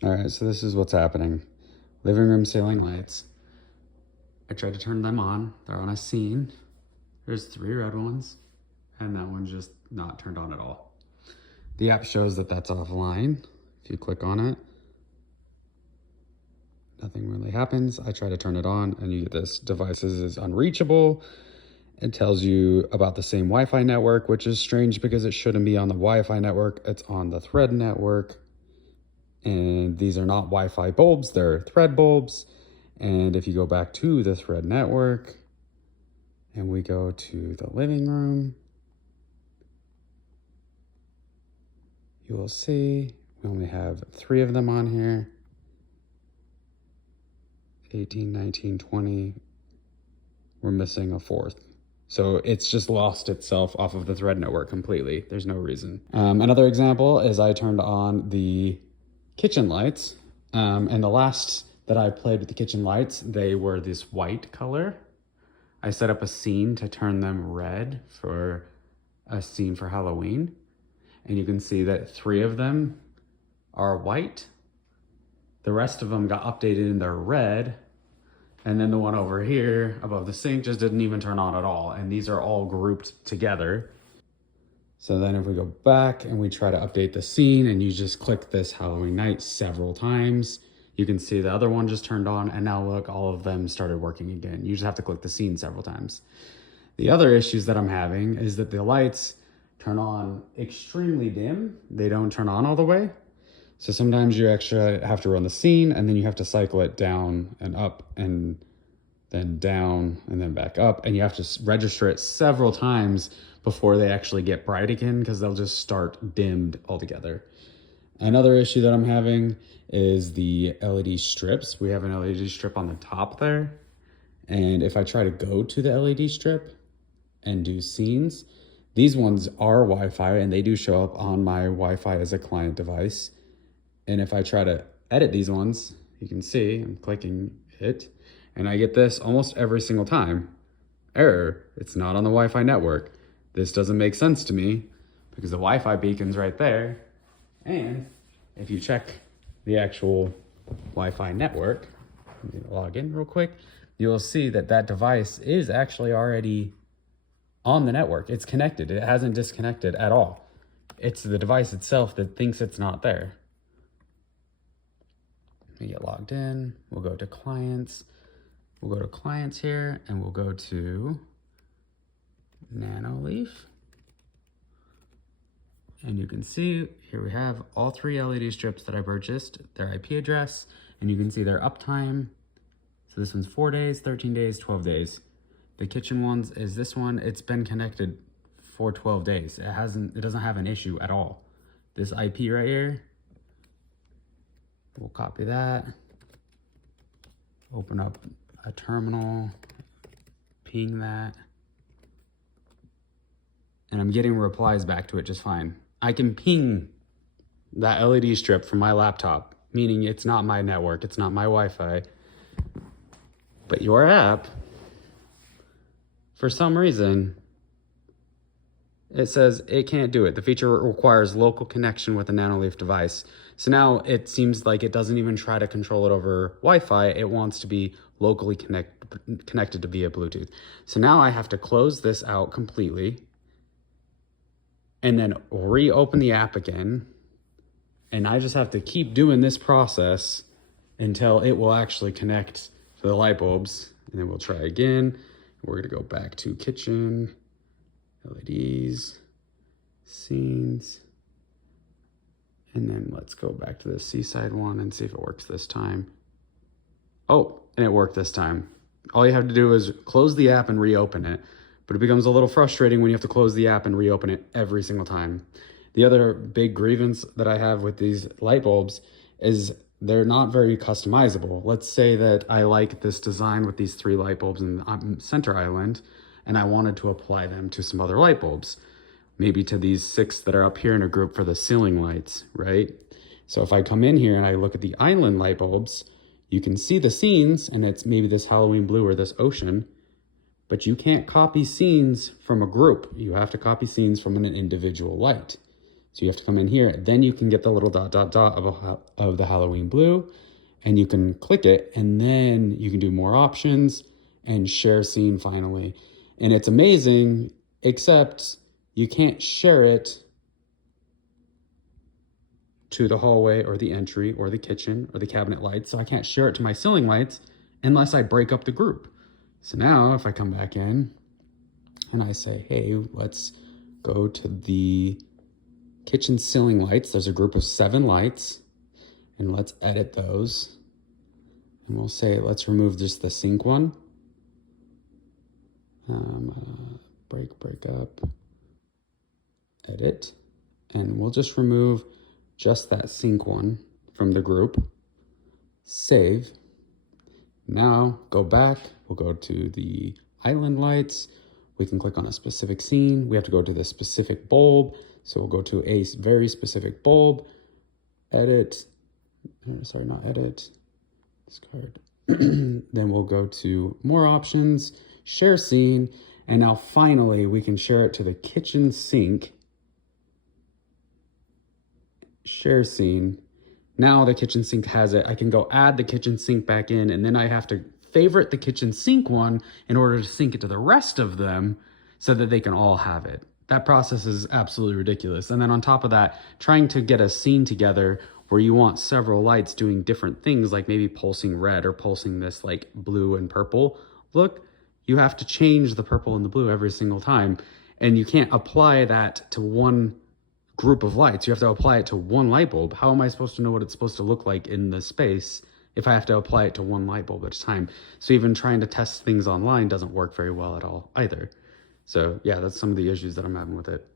All right, so this is what's happening. Living room ceiling lights. I tried to turn them on. They're on a scene. There's 3 red ones, and that one's just not turned on at all. The app shows that that's offline. If you click on it, nothing really happens. I try to turn it on, and you get this: devices is unreachable. It tells you about the same Wi-Fi network, which is strange because it shouldn't be on the Wi-Fi network. It's on the Thread network. And these are not Wi-Fi bulbs, they're Thread bulbs. And if you go back to the Thread network and we go to the living room, you will see we only have 3 of them on here. 18, 19, 20. We're missing a 4th. So it's just lost itself off of the Thread network completely. There's no reason. Another example is I turned on the kitchen lights, and the last that I played with the kitchen lights, they were this white color. I set up a scene to turn them red for a scene for Halloween, and you can see that 3 of them are white. The rest of them got updated and they're red, and then the one over here above the sink just didn't even turn on at all, and these are all grouped together. So then if we go back and we try to update the scene and you just click this Halloween night several times, you can see the other one just turned on, and now look, all of them started working again. You just have to click the scene several times. The other issues that I'm having is that the lights turn on extremely dim. They don't turn on all the way. So sometimes you actually have to run the scene and then you have to cycle it down and up and then down and then back up. And you have to register it several times before they actually get bright again, because they'll just start dimmed altogether. Another issue that I'm having is the LED strips. We have an LED strip on the top there. And if I try to go to the LED strip and do scenes, these ones are Wi-Fi and they do show up on my Wi-Fi as a client device. And if I try to edit these ones, you can see I'm clicking it and I get this almost every single time. Error, it's not on the Wi-Fi network. This doesn't make sense to me because the Wi-Fi beacon's right there. And if you check the actual Wi-Fi network, let me log in real quick, you'll see that that device is actually already on the network. It's connected. It hasn't disconnected at all. It's the device itself that thinks it's not there. Let me get logged in. We'll go to clients. We'll go to clients here and we'll go to Nanoleaf. And you can see here we have all 3 LED strips that I purchased, their IP address, and you can see their uptime. So this one's 4 days, 13 days, 12 days. The kitchen ones is this one. It's been connected for 12 days. It doesn't have an issue at all. This IP right here, we'll copy that. Open up a terminal, ping that. And I'm getting replies back to it just fine. I can ping that LED strip from my laptop, meaning it's not my network, it's not my Wi-Fi. But your app, for some reason, it says it can't do it. The feature requires local connection with a Nanoleaf device. So now it seems like it doesn't even try to control it over Wi-Fi. It wants to be locally connected to via Bluetooth. So now I have to close this out completely and then reopen the app again. And I just have to keep doing this process until it will actually connect to the light bulbs. And then we'll try again. We're gonna go back to kitchen, LEDs, scenes. And then let's go back to the seaside one and see if it works this time. Oh, and it worked this time. All you have to do is close the app and reopen it. But it becomes a little frustrating when you have to close the app and reopen it every single time. The other big grievance that I have with these light bulbs is they're not very customizable. Let's say that I like this design with these 3 light bulbs in the center island, and I wanted to apply them to some other light bulbs. Maybe to these 6 that are up here in a group for the ceiling lights, right? So if I come in here and I look at the island light bulbs, you can see the scenes, and it's maybe this Halloween blue or this ocean, but you can't copy scenes from a group. You have to copy scenes from an individual light. So you have to come in here, then you can get the little dot, dot, dot of the Halloween blue, and you can click it, and then you can do more options and share scene finally. And it's amazing, except you can't share it to the hallway or the entry or the kitchen or the cabinet lights. So I can't share it to my ceiling lights unless I break up the group. So now if I come back in and I say, hey, let's go to the kitchen ceiling lights. There's a group of 7 lights, and let's edit those. And we'll say, let's remove just the sink one. Break up, edit, and we'll just remove just that sink one from the group. Save. Now go back, we'll go to the island lights. We can click on a specific scene. We have to go to the specific bulb. So we'll go to a very specific bulb, edit, sorry, not edit, discard. Then we'll go to more options, share scene, and now finally we can share it to the kitchen sink. Share scene. Now the kitchen sink has it. I can go add the kitchen sink back in, and then I have to favorite the kitchen sink one in order to sync it to the rest of them so that they can all have it. That process is absolutely ridiculous. And then on top of that, trying to get a scene together where you want several lights doing different things, like maybe pulsing red or pulsing this like blue and purple look, you have to change the purple and the blue every single time. And you can't apply that to one group of lights. You have to apply it to one light bulb. How am I supposed to know what it's supposed to look like in the space if I have to apply it to one light bulb at a time? So even trying to test things online doesn't work very well at all either. So yeah, that's some of the issues that I'm having with it.